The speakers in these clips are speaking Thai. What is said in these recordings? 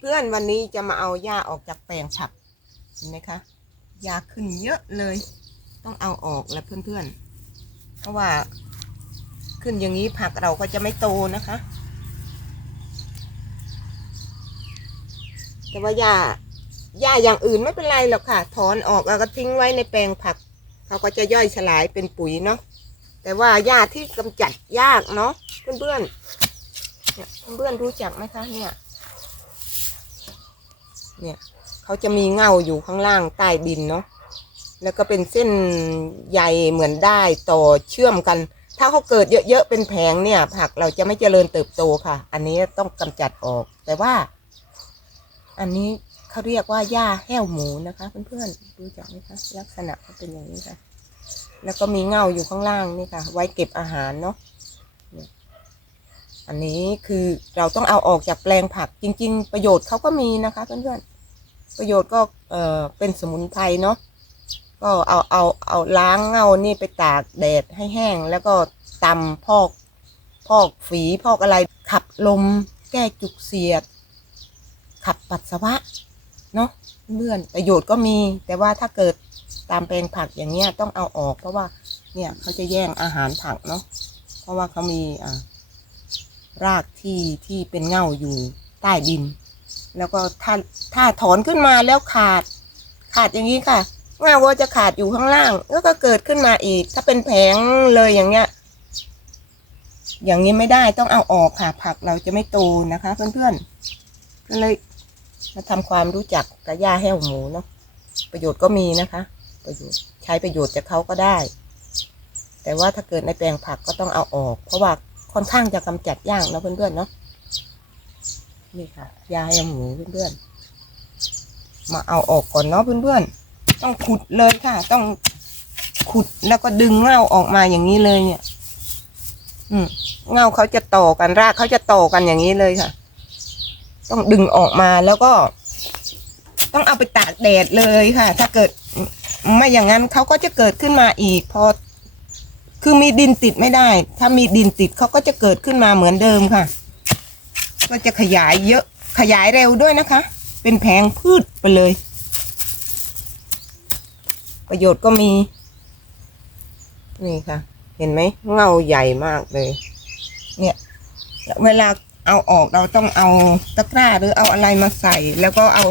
เพื่อนๆวันนี้จะมาเอาหญ้าออกจากแปลงผักเห็นไหมคะหญ้าขึ้นเยอะเลย ต้องเอาออกแล้วเพื่อนๆ เพราะว่าขึ้นอย่างนี้ผักเราก็จะไม่โตนะคะ แต่ว่าหญ้าหญ้าอย่างอื่นไม่เป็นไรหรอกค่ะ ถอนออกแล้วก็ทิ้งไว้ในแปลงผัก เขาก็จะย่อยสลายเป็นปุ๋ยเนาะแต่ว่าหญ้าที่กำจัดยากเนาะเพื่อนๆเนี่ยเพื่อนๆรู้จักไหมคะเนี่ย เนี่ยเขาจะมีเงาอยู่ข้างล่างใต้ดินเนาะแล้วก็เป็นเส้นใยเหมือนได้ต่อเชื่อมกัน ถ้าเขาเกิดเยอะๆเป็นแผงเนี่ย ผักเราจะไม่เจริญเติบโตค่ะ อันนี้ต้องกำจัดออก แต่ว่า อันนี้เขาเรียกว่าหญ้าแห้วหมูนะคะเพื่อนๆรู้จักไหมคะลักษณะเขาเป็นอย่างนี้ค่ะ แล้วก็มีเงาอยู่ข้างล่างนี่ค่ะ ไว้เก็บอาหารเนาะอันนี้คือเราต้องเอาออกจากแปลงผักจริง ๆ ประโยชน์เขาก็มีนะคะเพื่อนๆ ประโยชน์ก็เออเป็นสมุนไพรเนาะก็เอาเอาเอาล้างเงานี่ไปตากแดดให้แห้ง แล้วก็ตำพอกพอกฝีพอกอะไร ขับลม แก้จุกเสียด ขับปัสสาวะเนาะเพื่อนประโยชน์ก็มี แต่ว่าถ้าเกิดตามแปลงผักอย่างเงี้ยต้องเอาออก เพราะว่าเนี่ยเขาจะแย่งอาหารผักเนาะเพราะว่าเขามีอ่ารากที่ที่เป็นเง่าอยู่ใต้ดิน แล้วก็ถ้าถ้าถอนขึ้นมาแล้วขาด ขาดอย่างนี้ค่ะเงาก็จะขาดอยู่ข้างล่าง แล้วก็เกิดขึ้นมาอีก ถ้าเป็นแผงเลยอย่างเงี้ย อย่างนี้ไม่ได้ต้องเอาออกค่ะ ผักเราจะไม่โตนะคะ เพื่อนๆก็เลยมาทำความรู้จักกับหญ้าแห้วหมูเนาะประโยชน์ก็มีนะคะ ประโยชน์ใช้ประโยชน์จากเขาก็ได้ แต่ว่าถ้าเกิดในแปลงผักก็ต้องเอาออก เพราะว่าค่อนข้างจะกำจัดยากนะเพื่อนๆเนาะ นี่ค่ะ ยาแห้วหมูเพื่อนๆ มาเอาออกก่อนเนาะเพื่อนๆ ต้องขุดเลยค่ะ ต้องขุดแล้วก็ดึงเงาออกมาอย่างนี้เลยเนี่ย อืมเงาเขาจะต่อกันรากเขาจะต่อกันอย่างนี้เลยค่ะ ต้องดึงออกมาแล้วก็ ต้องเอาไปตากแดดเลยค่ะ ถ้าเกิดไม่อย่างนั้นเขาก็จะเกิดขึ้นมาอีก พอ คือมีดินติดไม่ได้ ถ้ามีดินติดเขาก็จะเกิดขึ้นมาเหมือนเดิมค่ะ ก็จะขยายเยอะขยายเร็วด้วยนะคะ เป็นแผงพืชไปเลย ประโยชน์ก็มี นี่ค่ะ เห็นไหมเงาใหญ่มากเลย เนี่ยเวลาเอาออกเราต้องเอาตะกร้าหรือเอาอะไรมาใส่ แล้วก็เอา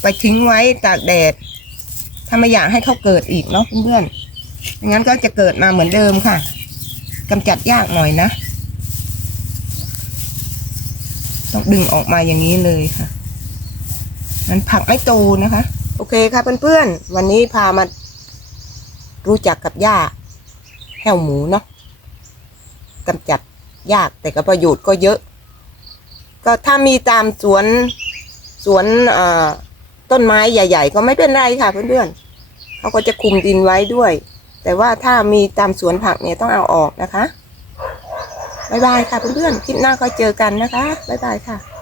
ไปทิ้งไว้ตากแดด ถ้าไม่อยากให้เขาเกิดอีกเนาะเพื่อนๆไม่งั้นก็จะเกิดมาเหมือนเดิมค่ะกำจัดยากหน่อยนะ ต้องดึงออกมาอย่างนี้เลยค่ะ มันผักไม่โตนะคะ โอเคค่ะเพื่อนๆ วันนี้พามารู้จักกับหญ้าแห้วหมูเนาะกำจัดยากแต่ก็ประโยชน์ก็เยอะ ก็ถ้ามีตามสวนสวนต้นไม้ใหญ่ ๆ ก็ไม่เป็นไรค่ะเพื่อนๆเขาก็จะคุมดินไว้ด้วย แต่ว่าถ้ามีตามสวนผักเนี่ยต้องเอาออกนะคะ บ๊ายบายค่ะเพื่อนๆ คลิปหน้าก็เจอกันนะคะ บ๊ายบายค่ะ